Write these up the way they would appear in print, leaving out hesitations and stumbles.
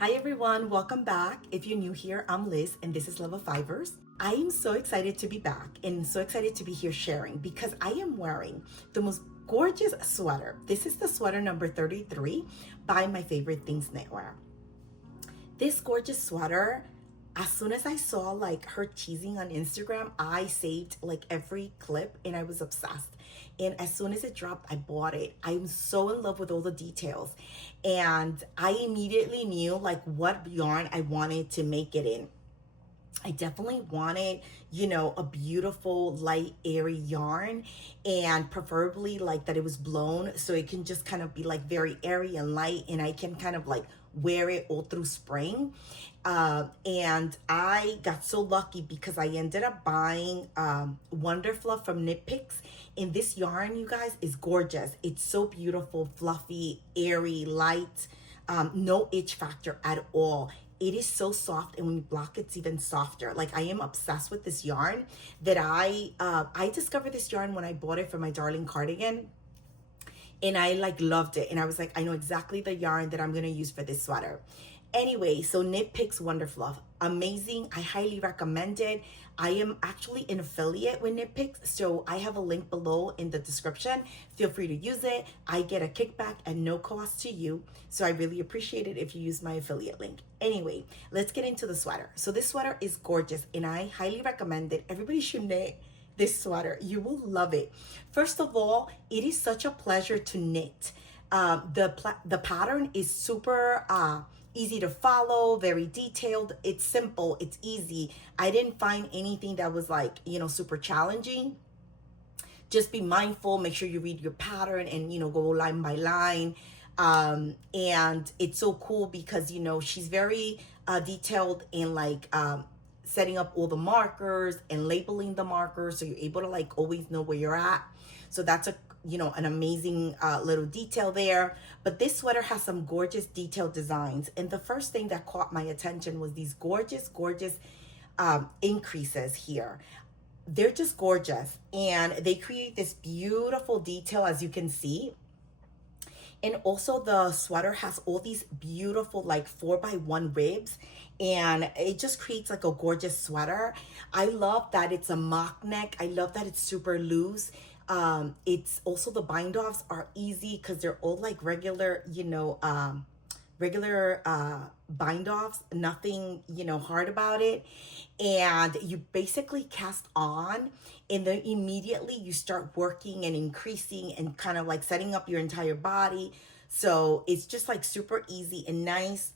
Hi everyone, welcome back. If you're new here, I'm Liz and this is Love of Fibers. I am so excited to be back and so excited to be here sharing because I am wearing the most gorgeous sweater. This is the sweater number 33 by My Favorite Things Knitwear. This gorgeous sweater, as soon as I saw like her teasing on Instagram, I saved like every clip and I was obsessed. And as soon as it dropped, I bought it. I'm so in love with all the details. And I immediately knew like what yarn I wanted to make it in. I definitely wanted, a beautiful, light, airy yarn, and preferably like that it was blown so it can just kind of be like very airy and light, and I can kind of like wear it all through spring. And I got so lucky because I ended up buying Wonderfluff from Knit Picks, and this yarn, you guys, is gorgeous. It's so beautiful, fluffy, airy, light, no itch factor at all. It is so soft, and when you block, it's even softer. Like, I am obsessed with this yarn that I discovered this yarn when I bought it for my Darling Cardigan, and I like loved it. And I was like, I know exactly the yarn that I'm gonna use for this sweater. Anyway, so Knit Picks Wonderfluff, amazing. I highly recommend it. I am actually an affiliate with Knit Picks, so I have a link below in the description. Feel free to use it. I get a kickback at no cost to you, so I really appreciate it if you use my affiliate link. Anyway, let's get into the sweater. So this sweater is gorgeous, and I highly recommend it. Everybody should knit this sweater. You will love it. First of all, it is such a pleasure to knit. The pattern is super easy to follow, very detailed. It's simple, it's easy. I didn't find anything that was like, super challenging. Just be mindful, make sure you read your pattern and, go line by line. And it's so cool because, she's very detailed in like setting up all the markers and labeling the markers, so you're able to like always know where you're at. So that's an amazing little detail there. But this sweater has some gorgeous detailed designs, and the first thing that caught my attention was these gorgeous increases here. They're just gorgeous, and they create this beautiful detail, as you can see. And also the sweater has all these beautiful like 4x1 ribs, and it just creates like a gorgeous sweater. I love that it's a mock neck. I love that it's super loose. It's also, the bind offs are easy because they're all like regular, bind offs, nothing, hard about it. And you basically cast on, and then immediately you start working and increasing and kind of like setting up your entire body. So it's just like super easy and nice.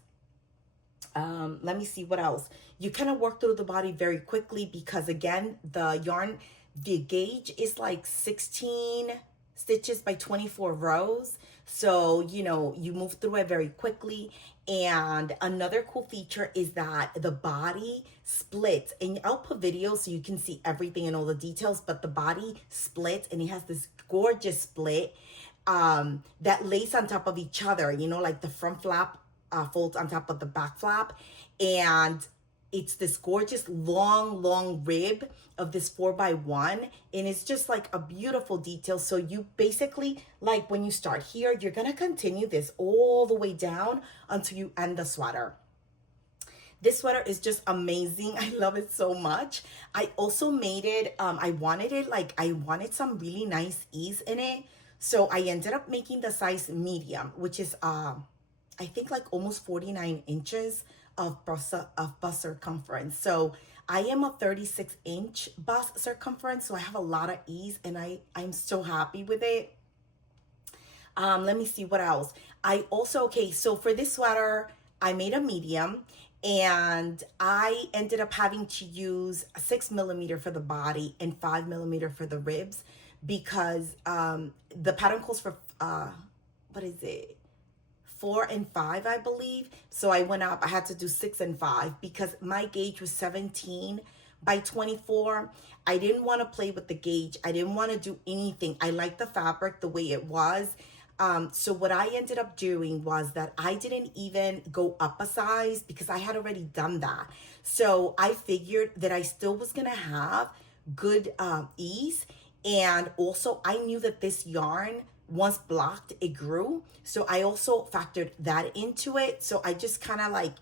Let me see what else. You kind of work through the body very quickly because, again, the yarn, the gauge is like 16 stitches by 24 rows. So, you move through it very quickly. And another cool feature is that the body splits. And I'll put videos so you can see everything and all the details, but the body splits, and it has this gorgeous split that lays on top of each other, like the front flap folds on top of the back flap. And it's this gorgeous long rib of this 4x1, and it's just like a beautiful detail. So you basically, like, when you start here, you're gonna continue this all the way down until you end the sweater. This sweater is just amazing. I love it so much. I also made it, I wanted some really nice ease in it. So I ended up making the size medium, which is, I think like almost 49 inches of bust circumference. So I am a 36-inch bust circumference, so I have a lot of ease, and I'm so happy with it. Let me see what else. I also, so for this sweater, I made a medium, and I ended up having to use 6mm for the body and 5mm for the ribs because the pattern calls for, 4 and 5, I believe. So I went up, I had to do 6 and 5 because my gauge was 17 by 24. I didn't want to play with the gauge. I didn't want to do anything. I liked the fabric the way it was. So what I ended up doing was that I didn't even go up a size because I had already done that. So I figured that I still was going to have good ease. And also I knew that this yarn once blocked, it grew. So I also factored that into it. So I just kind of like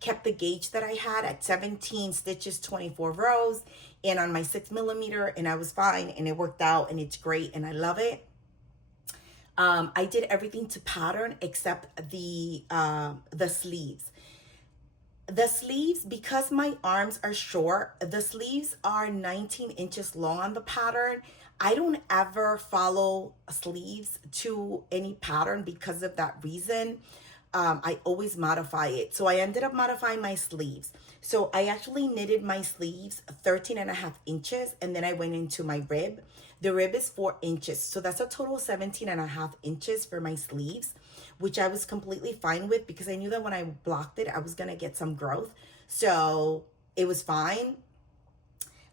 kept the gauge that I had at 17 stitches, 24 rows, and on my 6mm, and I was fine, and it worked out, and it's great, and I love it. I did everything to pattern except the sleeves. The sleeves, because my arms are short, the sleeves are 19 inches long on the pattern. I don't ever follow sleeves to any pattern because of that reason. I always modify it. So I ended up modifying my sleeves. So I actually knitted my sleeves 13.5 inches, and then I went into my rib. The rib is 4 inches. So that's a total of 17.5 inches for my sleeves, which I was completely fine with because I knew that when I blocked it, I was going to get some growth. So it was fine.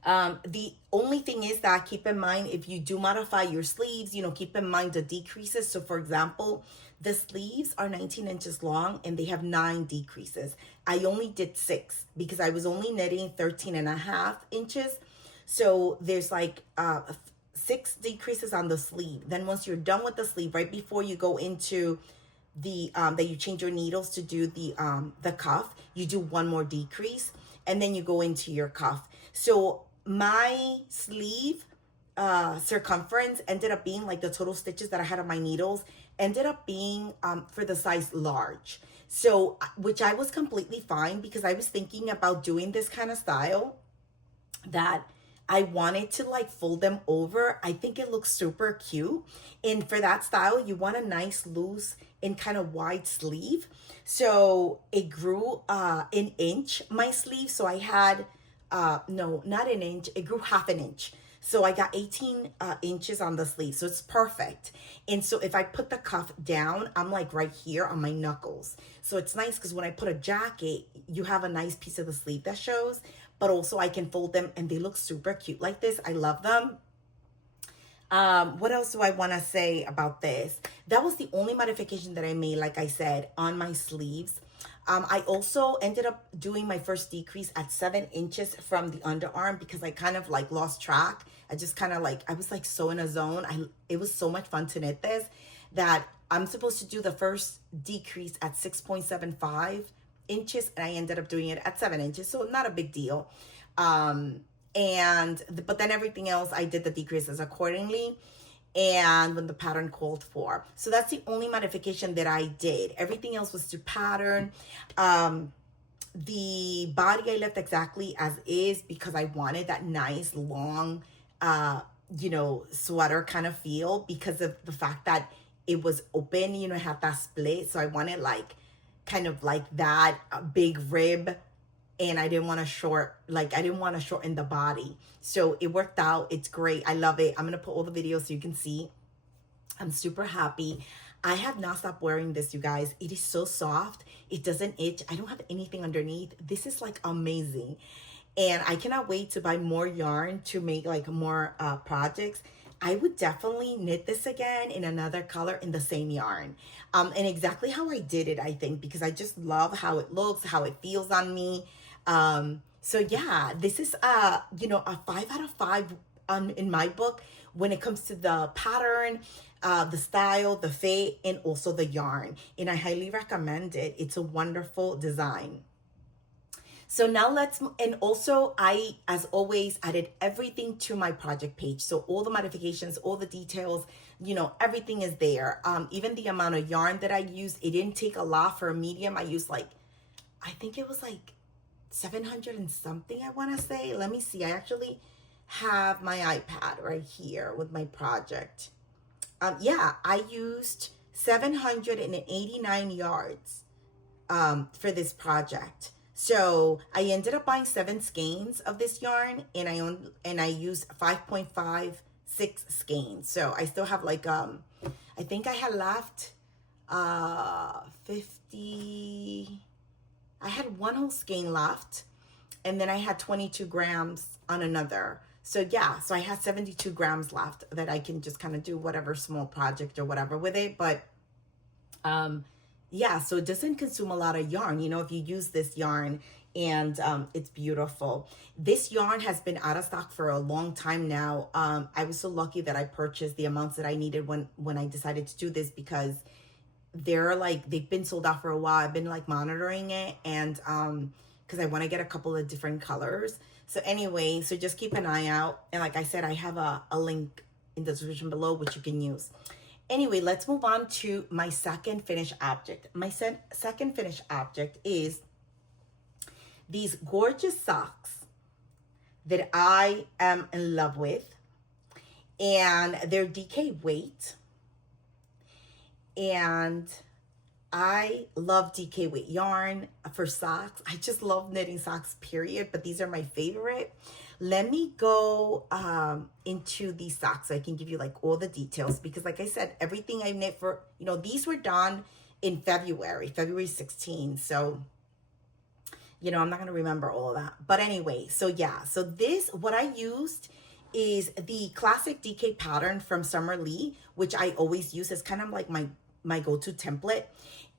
The only thing is that keep in mind, if you do modify your sleeves, you know, keep in mind the decreases. So for example, the sleeves are 19 inches long and they have 9 decreases. I only did 6 because I was only knitting 13.5 inches. So there's like 6 decreases on the sleeve. Then once you're done with the sleeve, right before you go into the that you change your needles to do the cuff, you do 1 more decrease, and then you go into your cuff. So my sleeve circumference ended up being like the total stitches that I had on my needles ended up being for the size large. So, which I was completely fine because I was thinking about doing this kind of style that I wanted to like fold them over. I think it looks super cute. And for that style, you want a nice loose and kind of wide sleeve. So it grew an inch, my sleeve. So I had, no, not an inch. It grew half an inch. So I got 18 inches on the sleeve. So it's perfect. And so if I put the cuff down, I'm like right here on my knuckles. So it's nice because when I put a jacket, you have a nice piece of the sleeve that shows, but also I can fold them and they look super cute like this. I love them. What else do I want to say about this? That was the only modification that I made, like I said, on my sleeves. I also ended up doing my first decrease at 7 inches from the underarm because I kind of like lost track. I just kind of like, I was like so in a zone. It was so much fun to knit this that I'm supposed to do the first decrease at 6.75 inches and I ended up doing it at 7 inches. So not a big deal. But then everything else, I did the decreases accordingly and when the pattern called for. So that's the only modification that I did. Everything else was to pattern. The body I left exactly as is because I wanted that nice long, you know, sweater kind of feel because of the fact that it was open, you know, it had that split. So I wanted like, kind of like that big rib. And I didn't want to shorten the body. So it worked out. It's great. I love it. I'm going to put all the videos so you can see. I'm super happy. I have not stopped wearing this, you guys. It is so soft. It doesn't itch. I don't have anything underneath. This is like amazing. And I cannot wait to buy more yarn to make like more projects. I would definitely knit this again in another color in the same yarn. And exactly how I did it, I think, because I just love how it looks, how it feels on me. So yeah, this is, you know, a 5 out of 5 in my book when it comes to the pattern, the style, the fit, and also the yarn. And I highly recommend it. It's a wonderful design. So now and also I, as always, added everything to my project page. So all the modifications, all the details, you know, everything is there. Even the amount of yarn that I used, it didn't take a lot for a medium. I used like, I think it was like 700 and something, I want to say. Let me see. I actually have my iPad right here with my project. Yeah, I used 789 yards for this project. So I ended up buying 7 skeins of this yarn, and I used 5.56 skeins. So I still have like I think I had left 50. I had 1 whole skein left, and then I had 22 grams on another. So yeah, so I had 72 grams left that I can just kind of do whatever small project or whatever with it. But yeah, so it doesn't consume a lot of yarn. You know, if you use this yarn, and it's beautiful. This yarn has been out of stock for a long time now. I was so lucky that I purchased the amounts that I needed when I decided to do this, because they're like, they've been sold out for a while. I've been like monitoring it, and because I want to get a couple of different colors. So anyway, so just keep an eye out. And like I said, I have a link in the description below which you can use. Anyway, let's move on to my second finished object. My second finished object is these gorgeous socks that I am in love with, and they're DK weight, and I love DK weight yarn for socks. I just love knitting socks, period, but these are my favorite. Let me go into these socks so I can give you like all the details, because like I said, everything I knit for, you know, these were done in February 16. So, you know, I'm not going to remember all of that. But anyway, so yeah, so this, what I used is the classic DK pattern from Summer Lee, which I always use as kind of like my go-to template.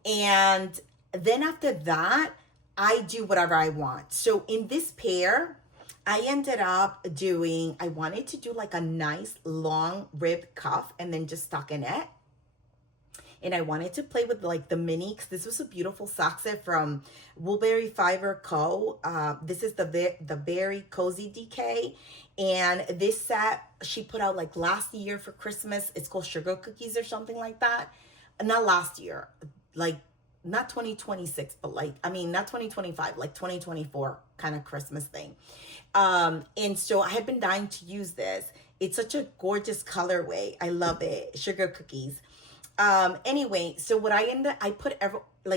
And then after that, I do whatever I want. So in this pair, I ended up doing, I wanted to do like a nice long ribbed cuff and then just stockinette. And I wanted to play with like the mini, because this was a beautiful sock set from Woolberry Fiber Co. This is the Very Cozy DK. And this set she put out like last year for Christmas. It's called Sugar Cookies or something like that. Not last year, like not 2026, but like, I mean, not 2025, like 2024 kind of Christmas thing. And so I have been dying to use this. It's such a gorgeous colorway. I love it. Sugar Cookies. Anyway, so what I put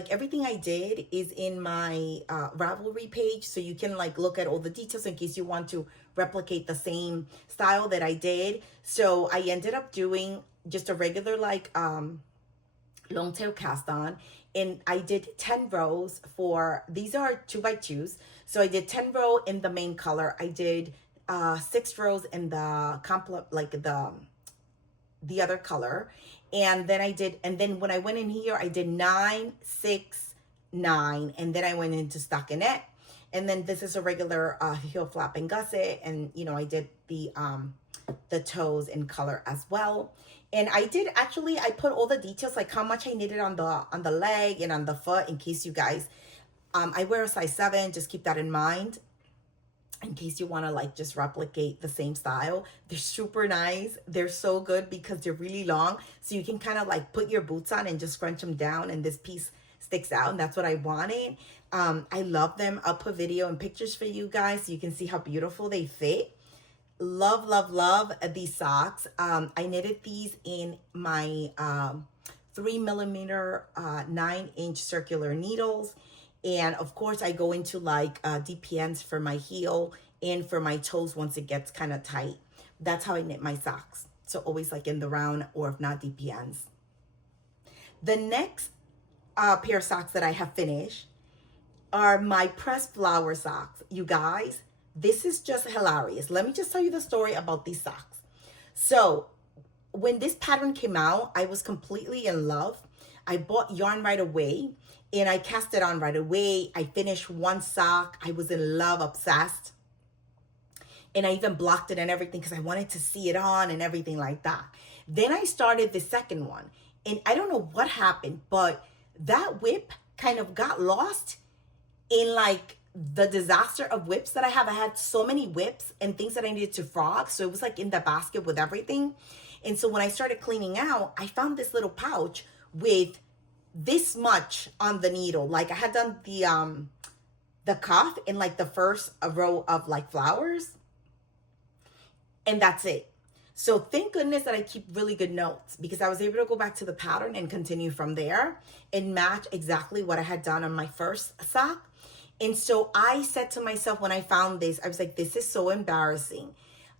everything I did is in my Ravelry page, so you can like look at all the details in case you want to replicate the same style that I did. So I ended up doing just a regular like long tail cast on, and I did 10 rows for, these are 2x2s. So I did 10 row in the main color. I did 6 rows in the like the other color. And then when I went in here, I did 9, 6, 9, and then I went into stockinette. And then this is a regular heel flap and gusset, and you know, I did the toes in color as well. And I did actually, I put all the details, like how much I knitted on the leg and on the foot, in case you guys, I wear a size 7, just keep that in mind, in case you want to like just replicate the same style. They're super nice. They're so good because they're really long, so you can kind of like put your boots on and just scrunch them down, and this piece sticks out, and that's what I wanted. I love them. I'll put video and pictures for you guys so you can see how beautiful they fit. Love, love, love these socks. I knitted these in my 3mm 9-inch circular needles. And of course, I go into like DPNs for my heel and for my toes once it gets kind of tight. That's how I knit my socks. So always like in the round, or if not, DPNs. The next pair of socks that I have finished are my pressed flower socks. You guys, this is just hilarious. Let me just tell you the story about these socks. So when this pattern came out, I was completely in love. I bought yarn right away, and I cast it on right away. I finished one sock. I was in love, obsessed. And I even blocked it and everything because I wanted to see it on and everything like that. Then I started the second one. And I don't know what happened, but that WIP kind of got lost in like the disaster of WIPs that I have. I had so many WIPs and things that I needed to frog. So it was like in the basket with everything. And so when I started cleaning out, I found this little pouch with this much on the needle. Like I had done the cuff in like the first row of like flowers, and that's it. So thank goodness that I keep really good notes, because I was able to go back to the pattern and continue from there and match exactly what I had done on my first sock. And so I said to myself when I found this, I was like, this is so embarrassing.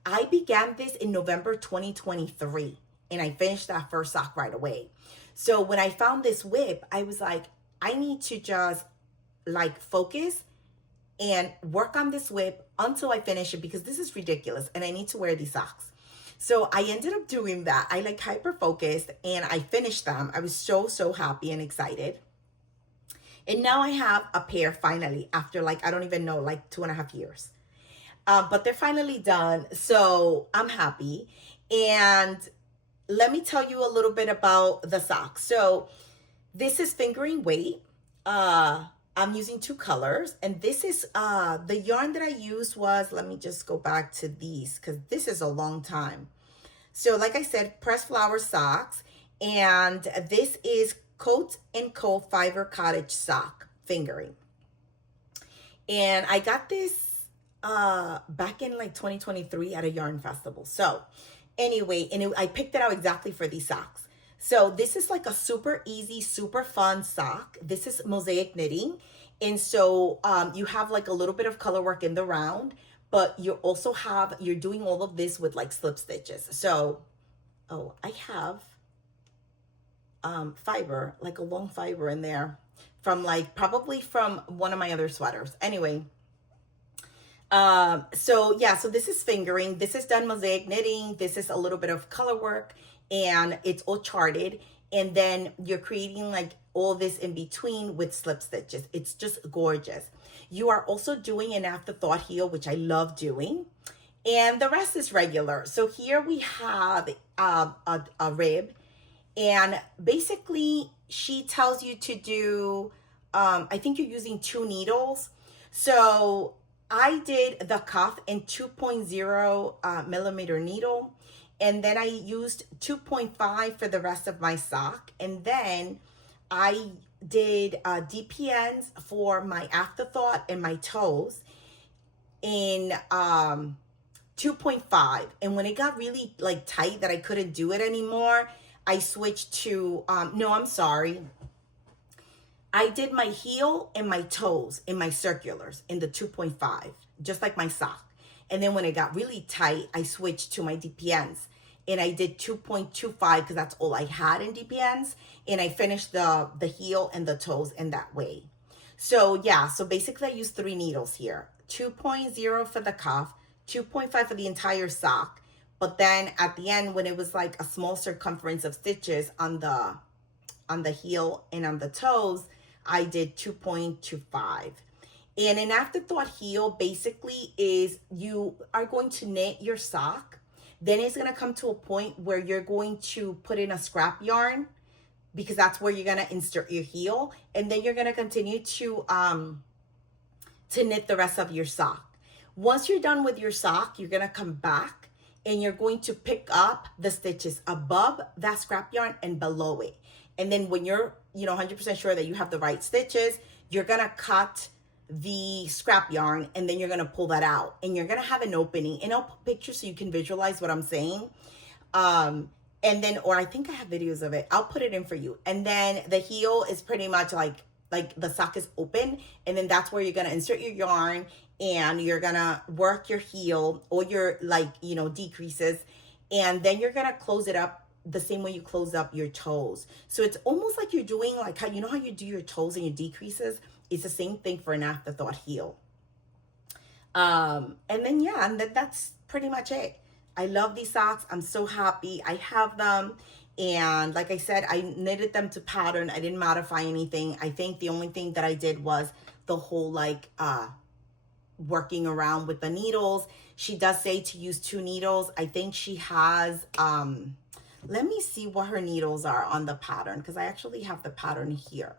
I began this in November 2023, and I finished that first sock right away. So when I found this WIP, I was like, I need to just like focus and work on this WIP until I finish it, because this is ridiculous and I need to wear these socks. So I ended up doing that. I like hyper focused and I finished them. I was so, so happy and excited. And now I have a pair finally after like, I don't even know, like 2.5 years. But they're finally done. So I'm happy. And let me tell you a little bit about the socks. So this is fingering weight. I'm using 2 colors. And this is, the yarn that I used was, let me just go back to these because this is a long time. So like I said, pressed flower socks. And this is Coat & Co. Fiber Cottage Sock Fingering. And I got this back in like 2023 at a yarn festival. So anyway, I picked it out exactly for these socks. So this is like a super easy, super fun sock. This is mosaic knitting. And so you have like a little bit of color work in the round, but you also have, you're doing all of this with like slip stitches. So, oh, I have fiber, like a long fiber in there from like, probably from one of my other sweaters. Anyway, so yeah, so this is fingering. This is done mosaic knitting. This is a little bit of color work and it's all charted. And then you're creating like all this in between with slip stitches. It's just gorgeous. You are also doing an afterthought heel, which I love doing. And the rest is regular. So here we have a rib. And basically she tells you to do, I think you're using 2 needles. So I did the cuff in 2.0 millimeter needle. And then I used 2.5 for the rest of my sock. And then I did DPNs for my afterthought and my toes in 2.5. And when it got really like tight that I couldn't do it anymore, I switched to, no, I'm sorry. I did my heel and my toes in my circulars in the 2.5, just like my sock. And then when it got really tight, I switched to my DPNs and I did 2.25 because that's all I had in DPNs. And I finished the heel and the toes in that way. So yeah, so basically I used 3 needles here. 2.0 for the cuff, 2.5 for the entire sock. But then at the end, when it was like a small circumference of stitches on the heel and on the toes, I did 2.25. And an afterthought heel basically is you are going to knit your sock. Then it's going to come to a point where you're going to put in a scrap yarn because that's where you're going to insert your heel. And then you're going to continue to knit the rest of your sock. Once you're done with your sock, you're going to come back and you're going to pick up the stitches above that scrap yarn and below it. And then when you're, 100% sure that you have the right stitches, you're going to cut the scrap yarn and then you're going to pull that out and you're going to have an opening. And I'll put pictures so you can visualize what I'm saying. And then, or I think I have videos of it. I'll put it in for you. And then the heel is pretty much like the sock is open. And then that's where you're going to insert your yarn and you're going to work your heel or your decreases. And then you're going to close it up the same way you close up your toes. So it's almost like you're doing like how, how you do your toes and your decreases. It's the same thing for an afterthought heel. And then, yeah, and then that's pretty much it. I love these socks. I'm so happy I have them. And like I said, I knitted them to pattern. I didn't modify anything. I think the only thing that I did was the whole working around with the needles. She does say to use 2 needles. I think she has, let me see what her needles are on the pattern because I actually have the pattern here.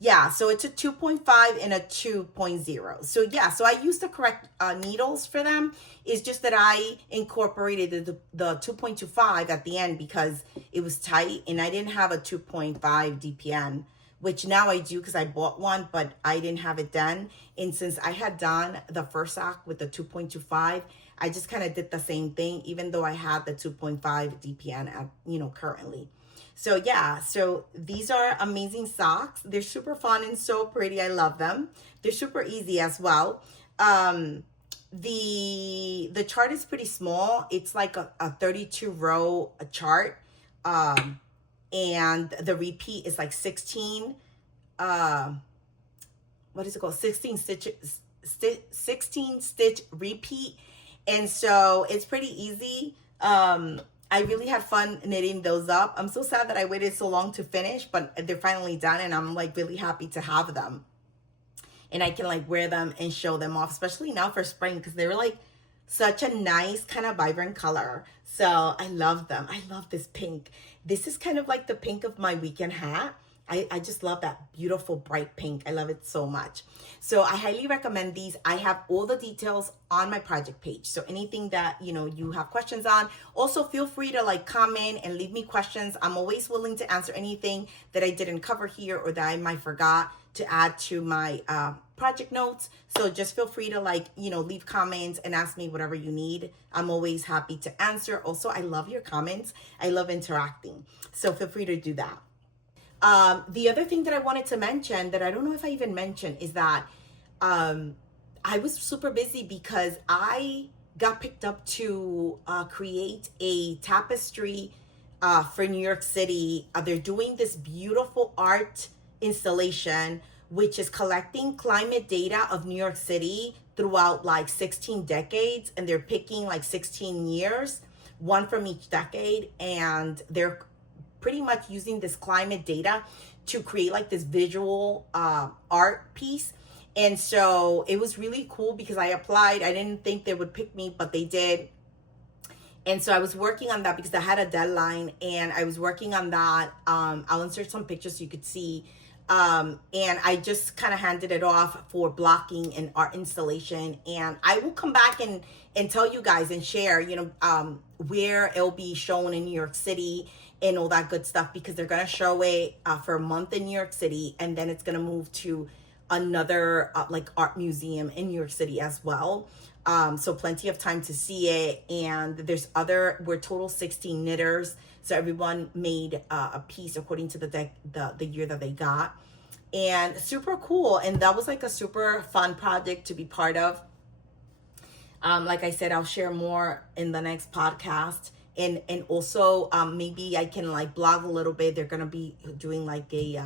Yeah, so it's a 2.5 and a 2.0. So yeah, so I used the correct needles for them. It's just that I incorporated the 2.25 at the end because it was tight and I didn't have a 2.5 DPN, which now I do because I bought one, but I didn't have it done. And since I had done the first sock with the 2.25, I just kind of did the same thing, even though I had the 2.5 DPN at, currently. So yeah, so these are amazing socks. They're super fun and so pretty. I love them. They're super easy as well. The chart is pretty small. It's like a 32 row chart. And the repeat is like 16, what is it called? 16 stitch repeat. And so it's pretty easy. I really had fun knitting those up. I'm so sad that I waited so long to finish, but they're finally done and I'm like really happy to have them. And I can like wear them and show them off, especially now for spring, because they were like such a nice kind of vibrant color. So I love them. I love this pink. This is kind of like the pink of my weekend hat. I just love that beautiful bright pink. I love it so much. So I highly recommend these. I have all the details on my project page. So anything that, you know, you have questions on, also feel free to like comment and leave me questions. I'm always willing to answer anything that I didn't cover here or that I might forgot to add to my project notes. So just feel free to like, you know, leave comments and ask me whatever you need. I'm always happy to answer. Also, I love your comments. I love interacting. So feel free to do that. The other thing that I wanted to mention that I don't know if I even mentioned is that I was super busy because I got picked up to create a tapestry for New York City. They're doing this beautiful art installation, which is collecting climate data of New York City throughout like 16 decades. And they're picking like 16 years, one from each decade. And they're pretty much using this climate data to create like this visual art piece. And so it was really cool because I applied. I didn't think they would pick me, but they did. And so I was working on that because I had a deadline and I was working on that. I'll insert some pictures so you could see. And I just kind of handed it off for blocking and art installation. And I will come back and tell you guys and share, you know, where it'll be shown in New York City and all that good stuff, because they're going to show it for a month in New York City. And then it's going to move to another like art museum in New York City as well. So plenty of time to see it. And we're total 16 knitters. So everyone made a piece according to the year that they got. And super cool. And that was like a super fun project to be part of. Like I said, I'll share more in the next podcast. And also maybe I can like blog a little bit. They're going to be doing like a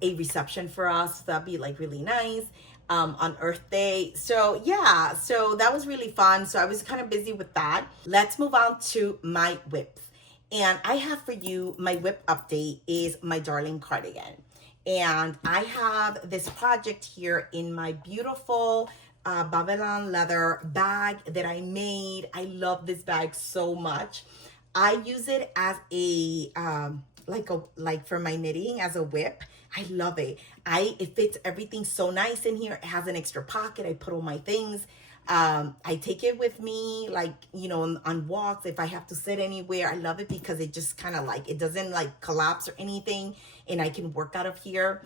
reception for us. So that'd be like really nice. On Earth Day. So yeah, so that was really fun. So I was kind of busy with that. Let's move on to my WIPs. And I have for you, my WIP update is my Darling Cardigan. And I have this project here in my beautiful Babylon leather bag that I made. I love this bag so much. I use it as a, like for my knitting as a WIP. I love it. It fits everything so nice in here. It has an extra pocket. I put all my things. I take it with me, like, you know, on walks, if I have to sit anywhere. I love it because it just kind of like, it doesn't like collapse or anything, and I can work out of here.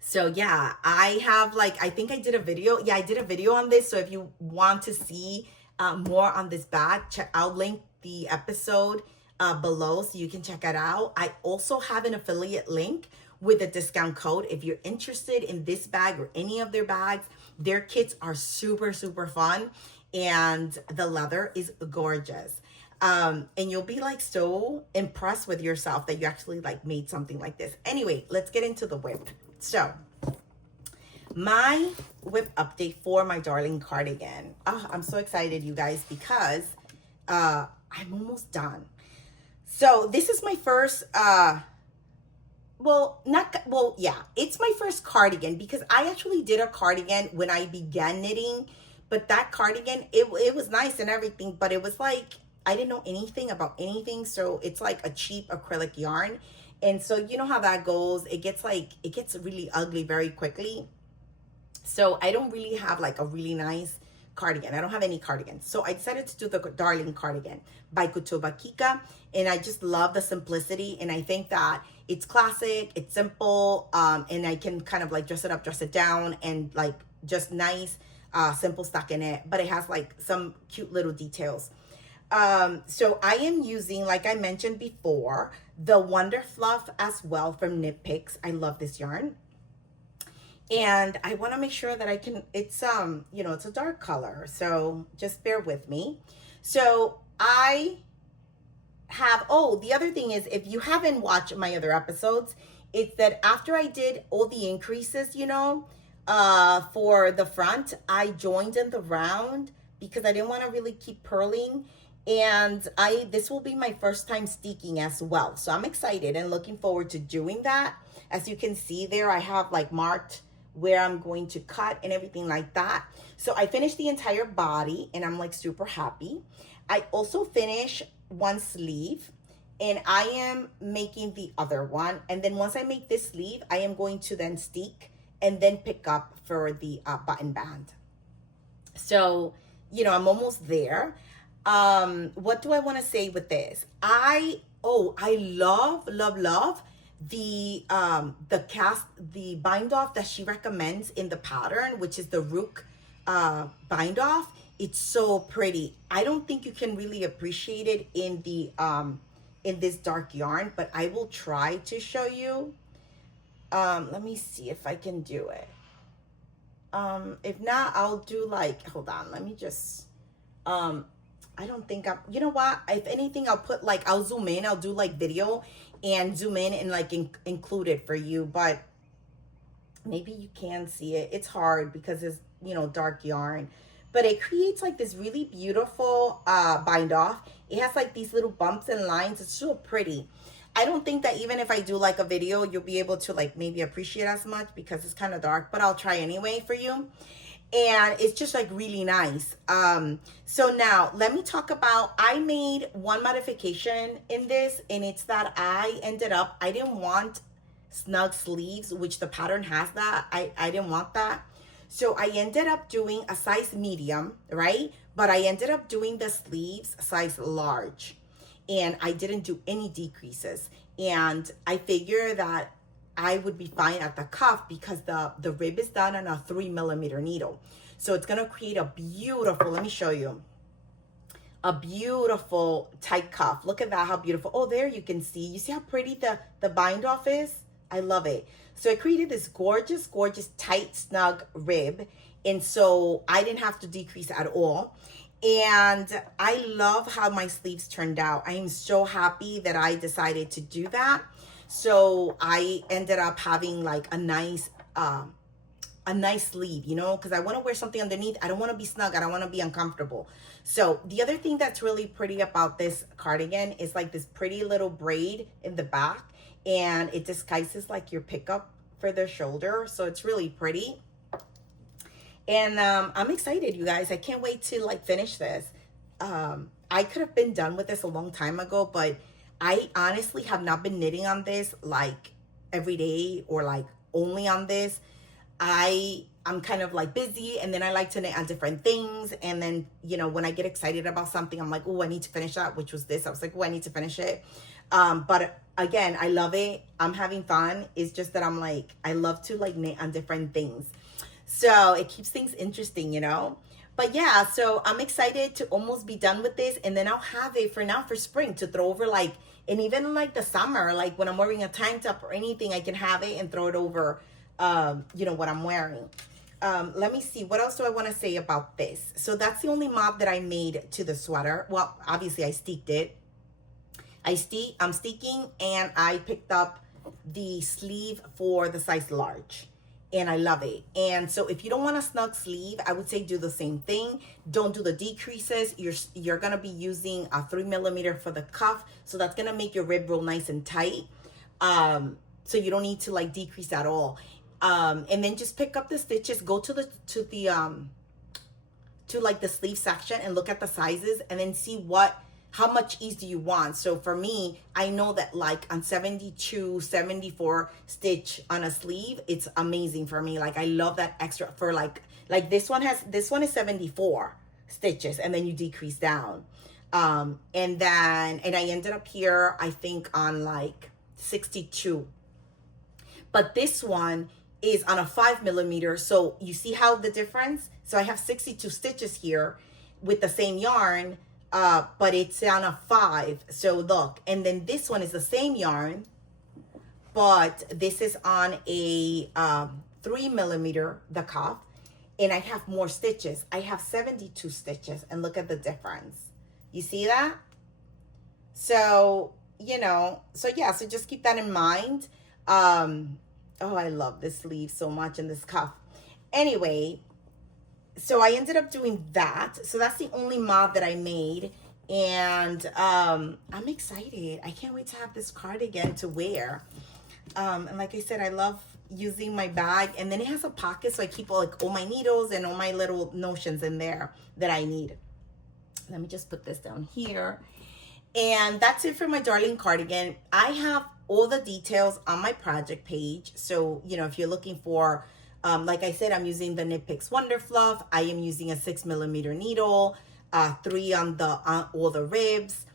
So yeah, I have like, I think I did a video. Yeah, I did a video on this. So if you want to see more on this bag, I'll link the episode below so you can check it out. I also have an affiliate link with a discount code. If you're interested in this bag or any of their bags, their kits are super, super fun. And the leather is gorgeous. And you'll be like so impressed with yourself that you actually like made something like this. Anyway, let's get into the WIP. So my WIP update for my Darling Cardigan. Oh, I'm so excited, you guys, because I'm almost done. So this is my first, it's my first cardigan because I actually did a cardigan when I began knitting, but that cardigan, it was nice and everything, but it was like, I didn't know anything about anything. So it's like a cheap acrylic yarn. And so you know how that goes. It gets really ugly very quickly. So I don't really have like a really nice cardigan. I don't have any cardigans. So I decided to do the Darling Cardigan by Kutovakika. And I just love the simplicity. And I think that it's classic, it's simple, and I can kind of like dress it up, dress it down, and like just nice, simple stuff in it. But it has like some cute little details. So I am using, like I mentioned before, the Wonder Fluff as well from Knit Picks. I love this yarn. And I want to make sure that I can, it's, you know, it's a dark color. So just bear with me. So I have, oh, the other thing is, if you haven't watched my other episodes, it's that after I did all the increases, you know, for the front, I joined in the round because I didn't want to really keep purling. And this will be my first time steeking as well. So I'm excited and looking forward to doing that. As you can see there, I have like marked where I'm going to cut and everything like that. So I finished the entire body and I'm like super happy. I also finished one sleeve and I am making the other one. And then once I make this sleeve, I am going to then steek and then pick up for the button band. So, you know, I'm almost there. What do I want to say with this? I love the bind off that she recommends in the pattern, which is the Rook bind off. It's so pretty. I don't think you can really appreciate it in the in this dark yarn, but I will try to show you. Let me see if I can do it. If not, I'll do like, hold on, let me just I don't think you know what, if anything, I'll put like, I'll zoom in, I'll do like video and zoom in and like include it for you, but maybe you can see it. It's hard because it's, you know, dark yarn, but it creates like this really beautiful bind off. It has like these little bumps and lines. It's so pretty. I don't think that even if I do like a video, you'll be able to like maybe appreciate as much because it's kind of dark, but I'll try anyway for you. And it's just like really nice. So now let me talk about, I made one modification in this, and it's that I didn't want snug sleeves, which the pattern has that. I didn't want that. So I ended up doing a size medium, right? But I ended up doing the sleeves size large, and I didn't do any decreases. And I figure that I would be fine at the cuff because the rib is done on a 3mm needle. So it's gonna create a beautiful, let me show you, a beautiful tight cuff. Look at that, how beautiful. Oh, there you can see, you see how pretty the bind off is? I love it. So I created this gorgeous, gorgeous, tight, snug rib. And so I didn't have to decrease at all. And I love how my sleeves turned out. I am so happy that I decided to do that. So I ended up having like a nice sleeve, you know, because I want to wear something underneath. I don't want to be snug. I don't want to be uncomfortable. So the other thing that's really pretty about this cardigan is like this pretty little braid in the back, and it disguises like your pickup for the shoulder. So it's really pretty. And I'm excited, you guys. I can't wait to like finish this. I could have been done with this a long time ago, but I honestly have not been knitting on this like every day or like only on this. I'm kind of like busy, and then I like to knit on different things. And then, you know, when I get excited about something, I'm like, oh, I need to finish that, which was this. I was like, oh, I need to finish it. But again, I love it. I'm having fun. It's just that I'm like, I love to like knit on different things. So it keeps things interesting, you know. But yeah, so I'm excited to almost be done with this, and then I'll have it for now for spring to throw over, like, and even like the summer, like when I'm wearing a tank top or anything, I can have it and throw it over, you know, what I'm wearing. Let me see, what else do I want to say about this? So that's the only mod that I made to the sweater. Well, obviously I steeked it. I'm steeking, and I picked up the sleeve for the size large. And I love it. And so if you don't want a snug sleeve, I would say do the same thing. Don't do the decreases. You're gonna be using a 3mm for the cuff, so that's gonna make your rib real nice and tight. So you don't need to like decrease at all. And then just pick up the stitches. Go to like the sleeve section and look at the sizes, and then see how much ease do you want. So for me, I know that like on 72, 74 stitch on a sleeve, it's amazing for me. Like I love that extra for like this one is 74 stitches, and then you decrease down. And I ended up here, I think on like 62. But this one is on a 5mm. So you see how the difference? So I have 62 stitches here with the same yarn, but it's on a 5. So look, and then this one is the same yarn, but this is on a 3mm, the cuff, and I have more stitches. I have 72 stitches, and look at the difference. You see that? So, you know, so yeah, so just keep that in mind. Oh, I love this sleeve so much, and this cuff. Anyway, so I ended up doing that. So that's the only mod that I made. And I'm excited. I can't wait to have this cardigan to wear. And like I said, I love using my bag, and then it has a pocket so I keep all my needles and all my little notions in there that I need. Let me just put this down here. And that's it for my Darling Cardigan. I have all the details on my project page. So, you know, if you're looking for, like I said, I'm using the Knit Picks Wonder Fluff. I am using a 6mm needle, 3 on all the ribs.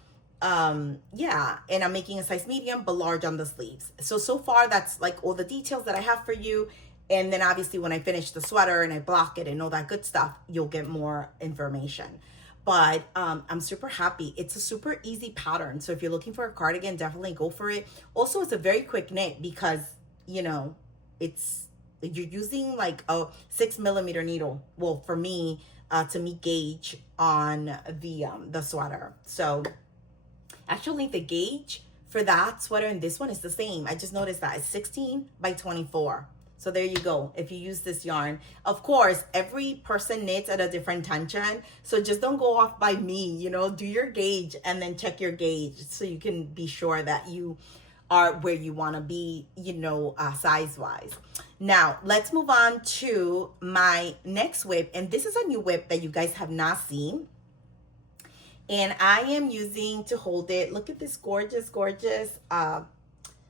Yeah, and I'm making a size medium but large on the sleeves. So far that's like all the details that I have for you. And then obviously when I finish the sweater and I block it and all that good stuff, you'll get more information. But I'm super happy. It's a super easy pattern. So if you're looking for a cardigan, definitely go for it. Also, it's a very quick knit because, you know, you're using like a 6mm needle. Well, for me, to meet gauge on the sweater. So actually the gauge for that sweater and this one is the same. I just noticed that it's 16 by 24. So there you go. If you use this yarn, of course, every person knits at a different tension. So just don't go off by me, you know, do your gauge and then check your gauge so you can be sure that you are where you want to be, you know, size wise. Now let's move on to my next WIP. And this is a new WIP that you guys have not seen. And I am using to hold it. Look at this gorgeous, gorgeous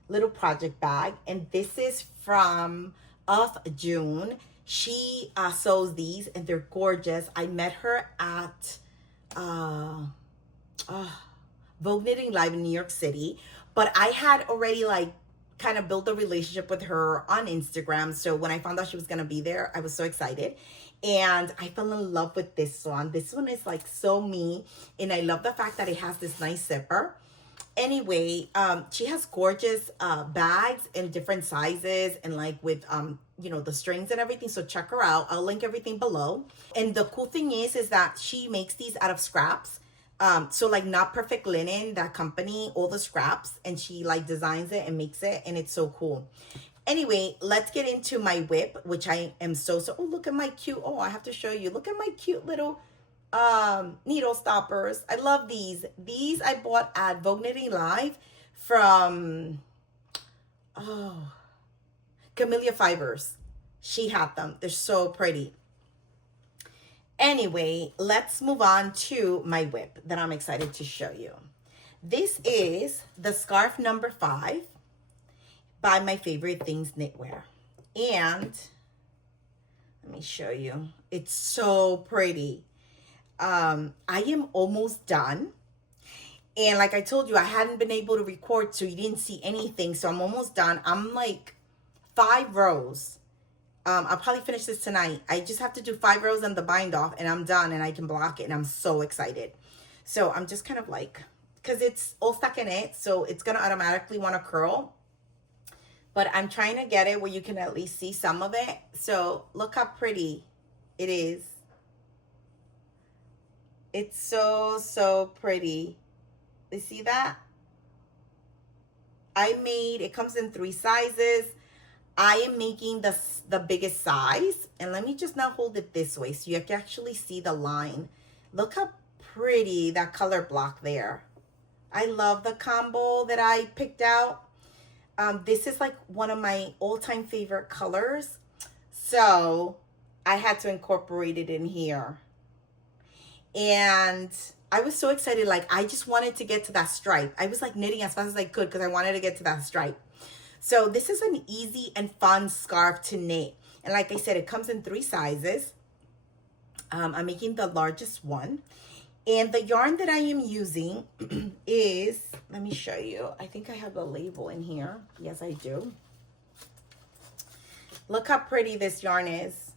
little project bag. And this is from June. She sews these and they're gorgeous. I met her at Vogue Knitting Live in New York City. But I had already like kind of built a relationship with her on Instagram. So when I found out she was going to be there, I was so excited. And I fell in love with this one. This one is like so me. And I love the fact that it has this nice zipper. Anyway, she has gorgeous bags in different sizes and like with, you know, the strings and everything. So check her out. I'll link everything below. And the cool thing is that she makes these out of scraps. So like Not Perfect Linen, that company, all the scraps, and she like designs it and makes it, and it's so cool. Anyway, let's get into my WIP, which I am so, oh, look at my cute, oh, I have to show you. Look at my cute little needle stoppers. I love these. These I bought at Vogue Knitting Live from, Camellia Fibers. She had them. They're so pretty. Anyway, let's move on to my WIP that I'm excited to show you. This is the scarf number 5 by My Favorite Things Knitwear. And let me show you. It's so pretty. I am almost done. And like I told you, I hadn't been able to record, so you didn't see anything. So I'm almost done. I'm like 5 rows. I'll probably finish this tonight. I just have to do 5 rows and the bind off and I'm done and I can block it, and I'm so excited. So I'm just kind of like, because it's all stuck in it, so it's going to automatically want to curl. But I'm trying to get it where you can at least see some of it. So look how pretty it is. It's so, so pretty. You see that? It comes in 3 sizes. I am making the biggest size, and let me just now hold it this way so you can actually see the line. Look how pretty that color block there. I love the combo that I picked out. This is like one of my all-time favorite colors, so I had to incorporate it in here. And I was so excited, like I just wanted to get to that stripe. I was like knitting as fast as I could because I wanted to get to that stripe. So this is an easy and fun scarf to knit. And like I said, it comes in 3 sizes. I'm making the largest one. And the yarn that I am using is, let me show you. I think I have the label in here. Yes, I do. Look how pretty this yarn is.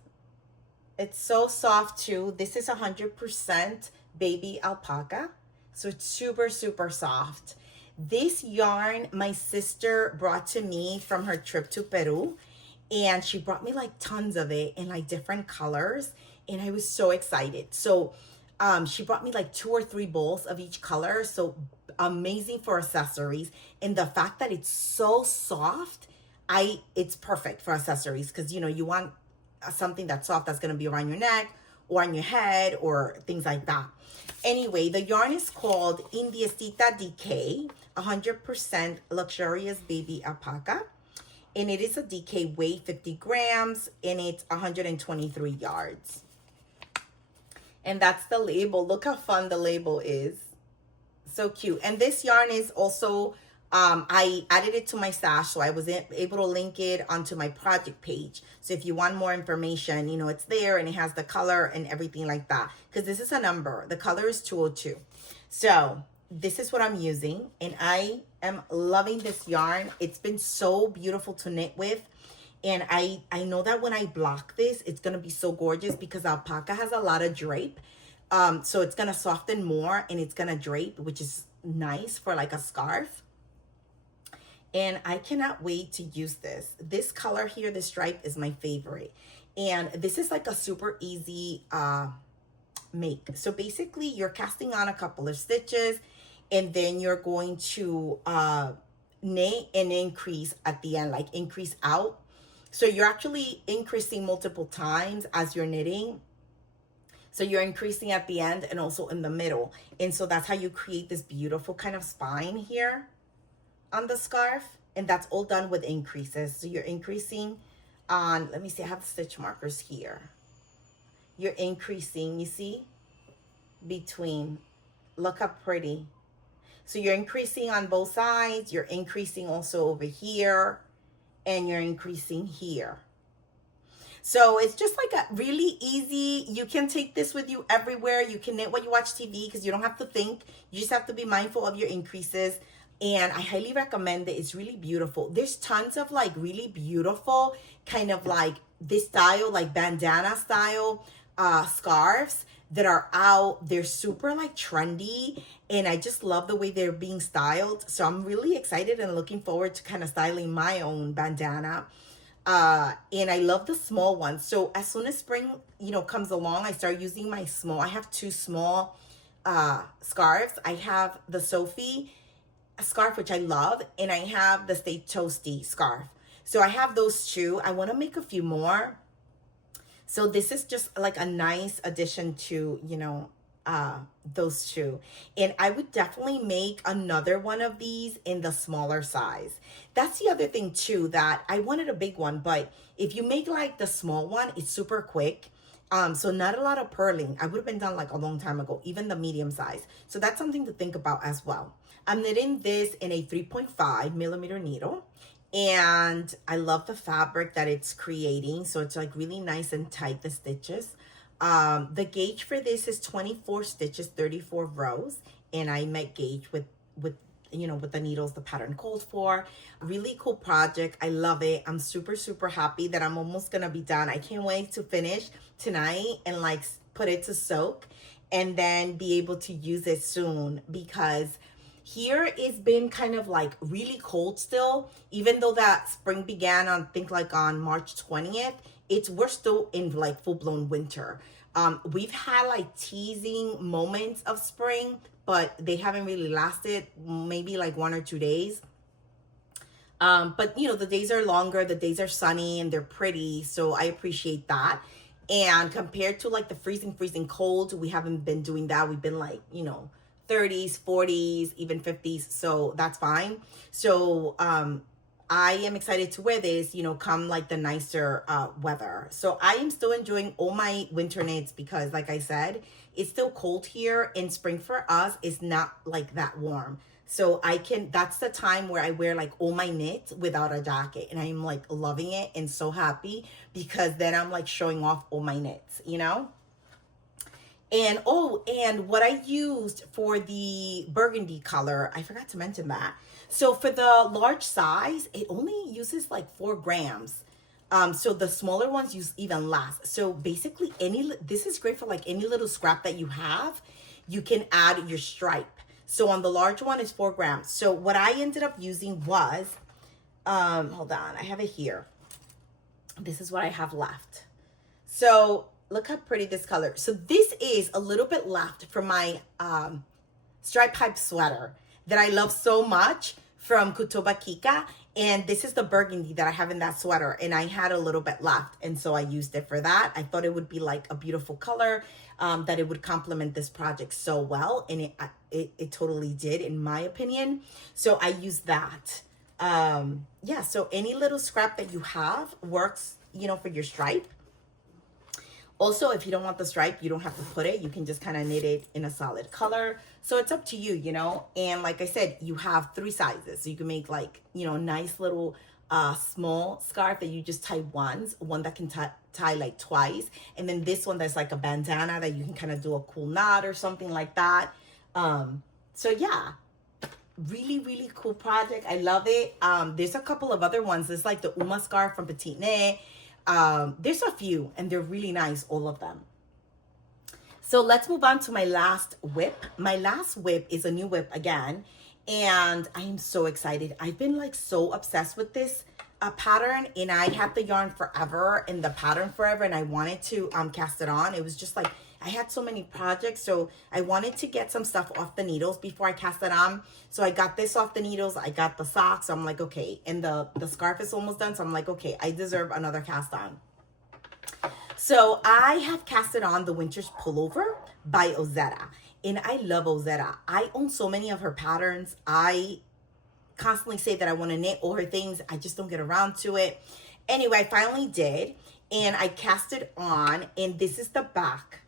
It's so soft too. This is 100% baby alpaca. So it's super, super soft. This yarn my sister brought to me from her trip to Peru, and she brought me like tons of it in like different colors, and I was so excited. So she brought me like 2 or 3 bowls of each color, so amazing for accessories. And the fact that it's so soft, it's perfect for accessories, because you know you want something that's soft that's going to be around your neck or on your head or things like that. Anyway, the yarn is called Indiestita DK, 100% luxurious baby alpaca. And it is a DK weight, 50 grams, and it's 123 yards. And that's the label. Look how fun the label is. So cute. And this yarn is also, I added it to my stash, so I was able to link it onto my project page. So if you want more information, you know, it's there, and it has the color and everything like that. Because this is a number. The color is 202. So this is what I'm using, and I am loving this yarn. It's been so beautiful to knit with. And I know that when I block this, it's going to be so gorgeous because alpaca has a lot of drape. So it's going to soften more and it's going to drape, which is nice for like a scarf. And I cannot wait to use this. This color here, this stripe, is my favorite. And this is like a super easy make. So basically you're casting on a couple of stitches, and then you're going to knit and increase at the end, like increase out. So you're actually increasing multiple times as you're knitting. So you're increasing at the end and also in the middle. And so that's how you create this beautiful kind of spine here on the scarf. And that's all done with increases. So you're increasing on, let me see, I have the stitch markers here. You're increasing, you see, between, look how pretty. So you're increasing on both sides. You're increasing also over here, and you're increasing here. So it's just like a really easy, you can take this with you everywhere. You can knit while you watch TV because you don't have to think. You just have to be mindful of your increases. And I highly recommend it. It's really beautiful. There's tons of like really beautiful kind of like this style, like bandana style scarves that are out. They're super like trendy, and I just love the way they're being styled. So I'm really excited and looking forward to kind of styling my own bandana. And I love the small ones. So as soon as spring, you know, comes along, I start using my small. I have two small scarves. I have the Sophie scarf, which I love, and I have the Stay Toasty scarf. So I have those two. I want to make a few more. So this is just like a nice addition to, you know, those two. And I would definitely make another one of these in the smaller size. That's the other thing too, that I wanted a big one, but if you make like the small one, it's super quick. So not a lot of purling. I would have been done like a long time ago, even the medium size. So that's something to think about as well. I'm knitting this in a 3.5 millimeter needle. And I love the fabric that it's creating. So it's like really nice and tight, the stitches. The gauge for this is 24 stitches, 34 rows. And I met gauge with you know, with the needles the pattern called for. Really cool project. I love it. I'm super, super happy that I'm almost going to be done. I can't wait to finish tonight and like put it to soak and then be able to use it soon, because here it's been kind of like really cold still, even though that spring began on, I think like on March 20th, we're still in like full-blown winter. We've had like teasing moments of spring, but they haven't really lasted, maybe like 1 or 2 days. But you know, the days are longer, the days are sunny, and they're pretty, so I appreciate that. And compared to like the freezing cold, we haven't been doing that. We've been like, you know, 30s, 40s, even 50s. So that's fine. So I am excited to wear this, you know, come like the nicer weather. So I am still enjoying all my winter knits because, like I said, it's still cold here, and spring for us is not like that warm. So that's the time where I wear like all my knits without a jacket, and I'm like loving it and so happy, because then I'm like showing off all my knits, you know? And and what I used for the burgundy color, I forgot to mention that. So for the large size, it only uses like 4 grams. So the smaller ones use even less. So basically this is great for like any little scrap that you have, you can add your stripe. So on the large one is 4 grams. So what I ended up using was, hold on, I have it here. This is what I have left. So look how pretty this color. So this is a little bit left from my stripe pipe sweater that I love so much from Kutovakika. And this is the burgundy that I have in that sweater, and I had a little bit left, and so I used it for that. I thought it would be like a beautiful color, that it would complement this project so well, and it totally did, in my opinion. So I used that. Yeah, so any little scrap that you have works, you know, for your stripe. Also, if you don't want the stripe, you don't have to put it. You can just kind of knit it in a solid color. So it's up to you, you know. And like I said, you have 3 sizes. So you can make like, you know, a nice little small scarf that you just tie once. One that can tie like twice. And then this one that's like a bandana that you can kind of do a cool knot or something like that. So yeah, really, really cool project. I love it. There's a couple of other ones. There's like the Uma scarf from Petite Knit. There's a few, and they're really nice, all of them. So let's move on to my last WIP. My last WIP is a new WIP again, and I am so excited. I've been like so obsessed with this pattern, and I had the yarn forever and the pattern forever, and I wanted to cast it on. It was just like I had so many projects, so I wanted to get some stuff off the needles before I cast it on. So I got this off the needles. I got the socks. So I'm like, okay. And the scarf is almost done. So I'm like, okay, I deserve another cast on. So I have casted on the Winter's Pullover by Ozetta. And I love Ozetta. I own so many of her patterns. I constantly say that I want to knit all her things. I just don't get around to it. Anyway, I finally did. And I cast it on. And this is the back.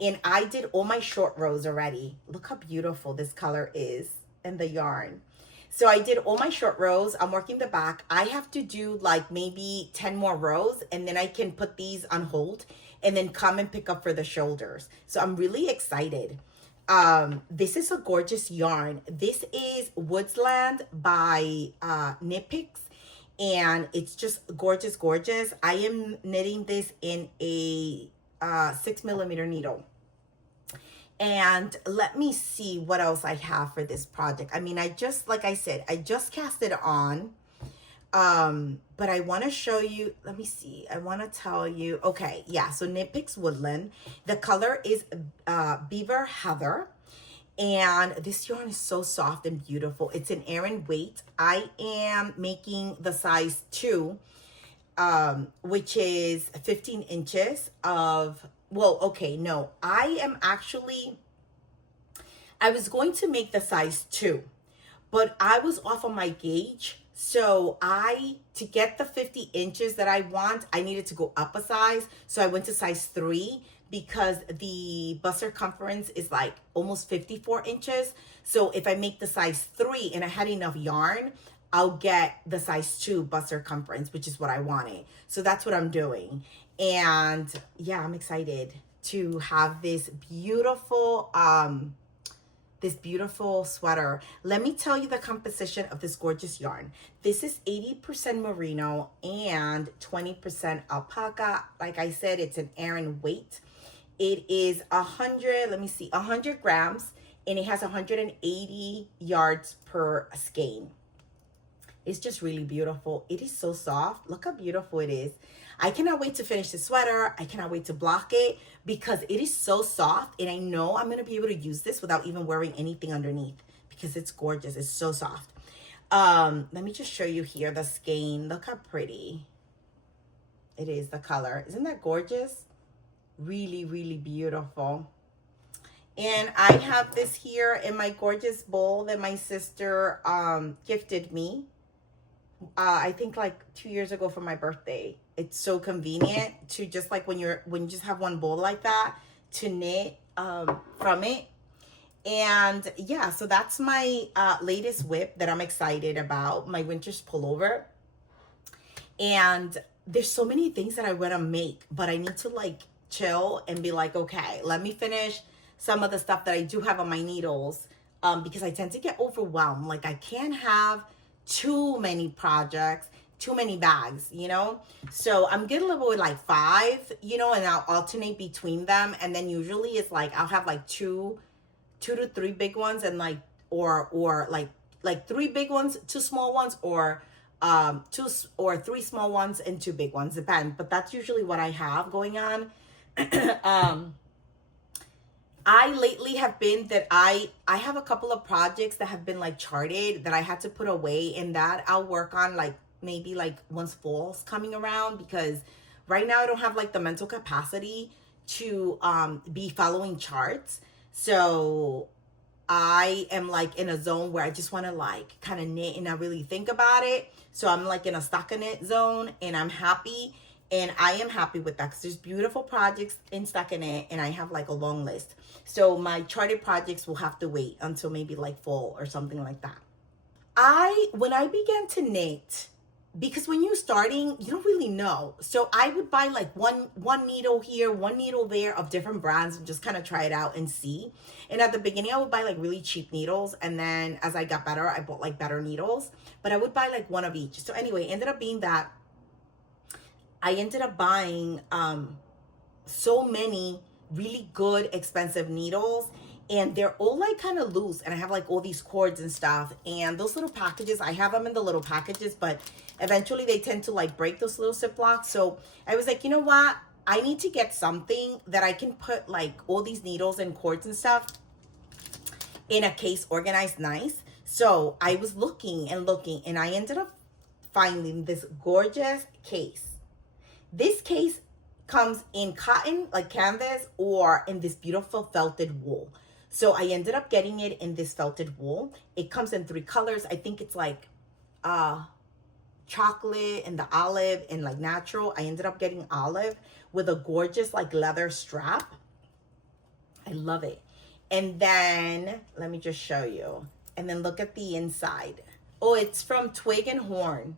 And I did all my short rows already. Look how beautiful this color is and the yarn. So I did all my short rows. I'm working the back. I have to do like maybe 10 more rows, and then I can put these on hold and then come and pick up for the shoulders. So I'm really excited. This is a gorgeous yarn. This is Woodsland by Knitpicks, and it's just gorgeous, gorgeous. I am knitting this in a 6mm needle. And let me see what else I have for this project. I mean, like I said, I just cast it on. But I want to show you, let me see. I want to tell you, okay, yeah. So Knitpicks Woodland, the color is Beaver Heather. And this yarn is so soft and beautiful. It's an Aran weight. I am making the size 2, which is 15 inches of, well, okay, no, I was going to make the size 2, but I was off on my gauge. So to get the 50 inches that I want, I needed to go up a size. So I went to size 3 because the bust circumference is like almost 54 inches. So if I make the size 3 and I had enough yarn, I'll get the size 2 bust circumference, which is what I wanted. So that's what I'm doing. And yeah, I'm excited to have this beautiful sweater. Let me tell you the composition of this gorgeous yarn. This is 80% merino and 20% alpaca. Like I said, it's an Aran weight. It is 100 grams, and it has 180 yards per skein. It's just really beautiful. It is so soft. Look how beautiful it is. I cannot wait to finish the sweater. I cannot wait to block it because it is so soft, and I know I'm going to be able to use this without even wearing anything underneath because it's gorgeous. It's so soft. Let me just show you here the skein. Look how pretty it is, the color. Isn't that gorgeous? Really, really beautiful. And I have this here in my gorgeous bowl that my sister gifted me. I think like 2 years ago for my birthday. It's so convenient to just like when you just have one bowl like that to knit from it. And yeah, so that's my latest WIP that I'm excited about, my Winter's Pullover. And there's so many things that I want to make, but I need to like chill and be like, okay, let me finish some of the stuff that I do have on my needles, because I tend to get overwhelmed. Like I can't have too many projects, too many bags, you know? So I'm gonna live with like 5, you know, and I'll alternate between them. And then usually it's like, I'll have like 2 to 3 big ones and like, or like 3 big ones, 2 small ones, or 2 or 3 small ones and 2 big ones, depend. But that's usually what I have going on. I lately have been that I have a couple of projects that have been like charted that I had to put away, and that I'll work on like maybe like once fall's coming around, because right now I don't have like the mental capacity to be following charts. So I am like in a zone where I just want to like kind of knit and not really think about it. So I'm like in a stockinette zone, and I'm happy. And I am happy with that because there's beautiful projects in stockinette, and I have like a long list. So my charted projects will have to wait until maybe like fall or something like that. When I began to knit, because when you're starting, you don't really know. So I would buy like one needle here, one needle there of different brands, and just kind of try it out and see. And at the beginning, I would buy like really cheap needles. And then as I got better, I bought like better needles. But I would buy like one of each. So anyway, it ended up being that I ended up buying so many really good expensive needles, and they're all like kind of loose, and I have like all these cords and stuff, and those little packages, I have them in the little packages, but eventually they tend to like break those little Ziplocs. So I was like, you know what, I need to get something that I can put like all these needles and cords and stuff in a case organized nice. So I was looking and looking, and I ended up finding this gorgeous case. This case comes in cotton, like canvas, or in this beautiful felted wool. So I ended up getting it in this felted wool. It comes in 3 colors. I think it's like chocolate and the olive and like natural. I ended up getting olive with a gorgeous like leather strap. I love it. And then let me just show you. And then look at the inside. Oh, it's from Twig and Horn.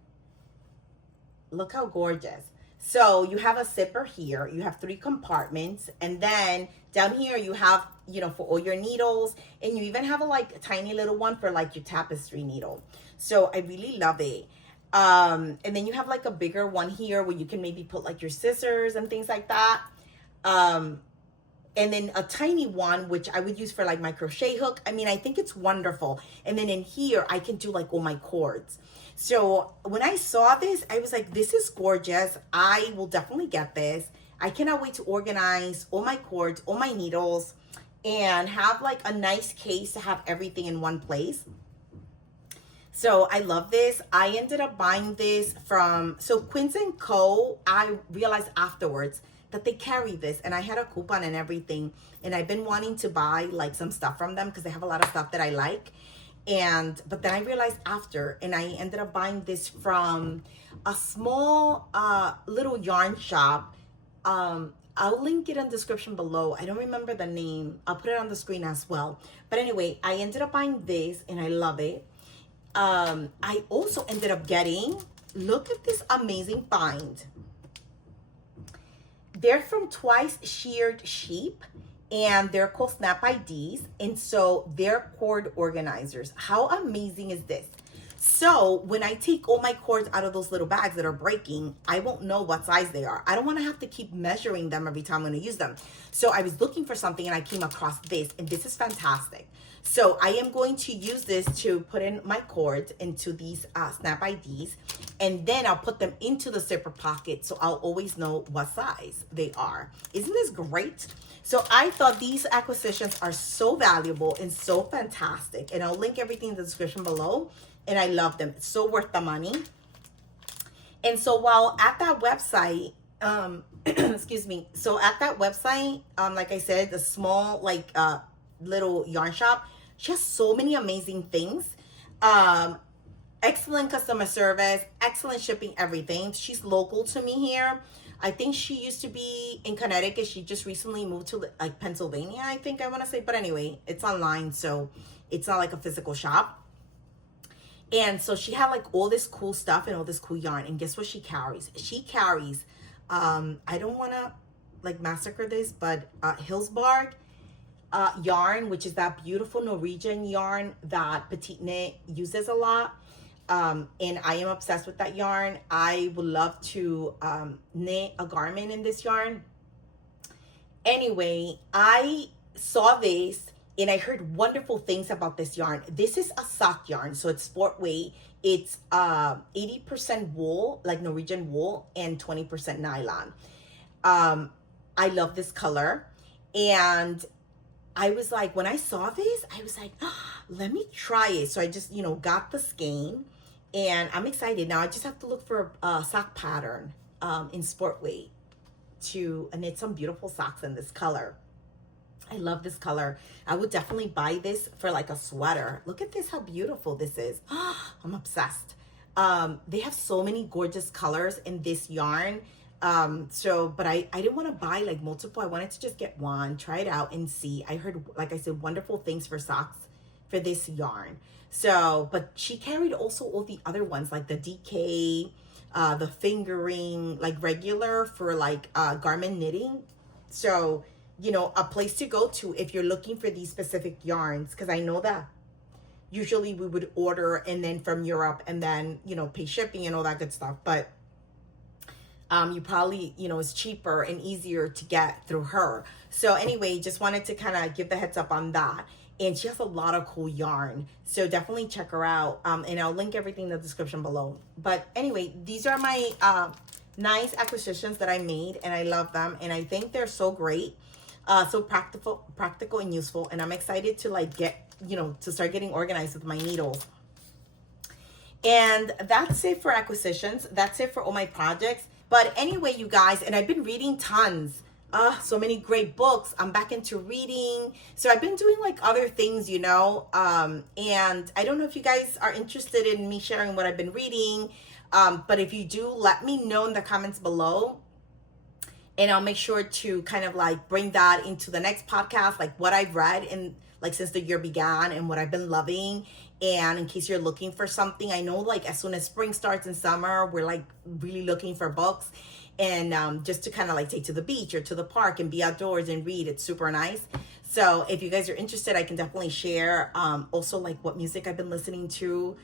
Look how gorgeous. So you have a zipper here, you have 3 compartments, and then down here you have, you know, for all your needles, and you even have a like a tiny little one for like your tapestry needle. So I really love it. And then you have like a bigger one here where you can maybe put like your scissors and things like that. And then a tiny one, which I would use for like my crochet hook. I mean, I think it's wonderful. And then in here, I can do like all my cords. So when I saw this, I was like, this is gorgeous. I will definitely get this. I cannot wait to organize all my cords, all my needles, and have like a nice case to have everything in one place. So I love this. I ended up buying this from, so Quince & Co. I realized afterwards that they carry this, and I had a coupon and everything, and I've been wanting to buy like some stuff from them because they have a lot of stuff that I like. But then I realized after, and I ended up buying this from a small little yarn shop. I'll link it in the description below. I don't remember the name. I'll put it on the screen as well. But anyway, I ended up buying this, and I love it. I also ended up getting, look at this amazing find. They're from Twice Sheared Sheep, and they're called Snap IDs, and so they're cord organizers. How amazing is this? So when I take all my cords out of those little bags that are breaking, I won't know what size they are. I don't want to have to keep measuring them every time I'm going to use them. So I was looking for something, and I came across this, and this is fantastic. So I am going to use this to put in my cords into these Snap IDs, and then I'll put them into the zipper pocket so I'll always know what size they are. Isn't this great? So I thought these acquisitions are so valuable and so fantastic, and I'll link everything in the description below, and I love them. It's so worth the money. And so while at that website, excuse me, so at that website, like I said, the small like little yarn shop, she has so many amazing things. Excellent customer service, excellent shipping, everything. She's local to me here. I think she used to be in Connecticut. She just recently moved to like Pennsylvania, I think I want to say. But anyway, it's online, so it's not like a physical shop. And so she had like all this cool stuff and all this cool yarn. And guess what she carries? She carries, I don't want to like massacre this, but Hillsbarg yarn, which is that beautiful Norwegian yarn that Petite Knit uses a lot. And I am obsessed with that yarn. I would love to knit a garment in this yarn. Anyway, I saw this and I heard wonderful things about this yarn. This is a sock yarn, so it's sport weight. It's 80% wool, like Norwegian wool, and 20% nylon. I love this color, and I was like, when I saw this, I was like, let me try it. So I just, got the skein, and I'm excited. Now I just have to look for a sock pattern in sport weight to knit some beautiful socks in this color. I love this color. I would definitely buy this for like a sweater. Look at this, how beautiful this is. I'm obsessed. They have so many gorgeous colors in this yarn. But I didn't want to buy like multiple. I wanted to just get one, try it out and see. I heard, like I said, wonderful things for socks for this yarn. So, but she carried also all the other ones like the DK, the fingering, like regular for like garment knitting. So, a place to go to if you're looking for these specific yarns, because I know that usually we would order and then from Europe and then, pay shipping and all that good stuff. But you probably, it's cheaper and easier to get through her. So anyway, just wanted to kind of give the heads up on that. And she has a lot of cool yarn. So definitely check her out. And I'll link everything in the description below. But anyway, these are my nice acquisitions that I made, and I love them. And I think they're so great. So practical and useful. And I'm excited to like get, to start getting organized with my needles. And that's it for acquisitions. That's it for all my projects. But anyway, you guys, and I've been reading tons. So many great books. I'm back into reading. So I've been doing like other things, and I don't know if you guys are interested in me sharing what I've been reading. But if you do, let me know in the comments below. And I'll make sure to kind of like bring that into the next podcast, like what I've read in like since the year began and what I've been loving. And in case you're looking for something, I know like as soon as spring starts and summer, we're like really looking for books. And just to kind of like take to the beach or to the park and be outdoors and read, it's super nice. So if you guys are interested, I can definitely share also like what music I've been listening to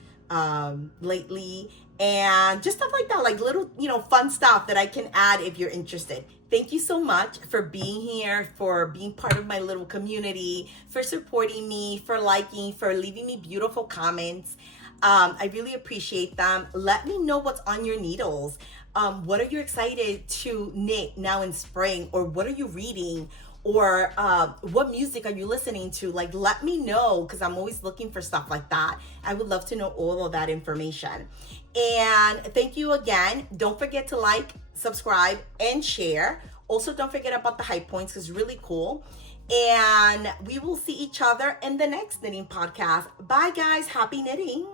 lately, and just stuff like that, like little, fun stuff that I can add if you're interested. Thank you so much for being here, for being part of my little community, for supporting me, for liking, for leaving me beautiful comments. I really appreciate them. Let me know what's on your needles. What are you excited to knit now in spring? Or what are you reading? Or what music are you listening to? Like, let me know, because I'm always looking for stuff like that. I would love to know all of that information. And thank you again. Don't forget to like, subscribe, and share. Also, don't forget about the high points, because it's really cool. And we will see each other in the next knitting podcast. Bye, guys. Happy knitting.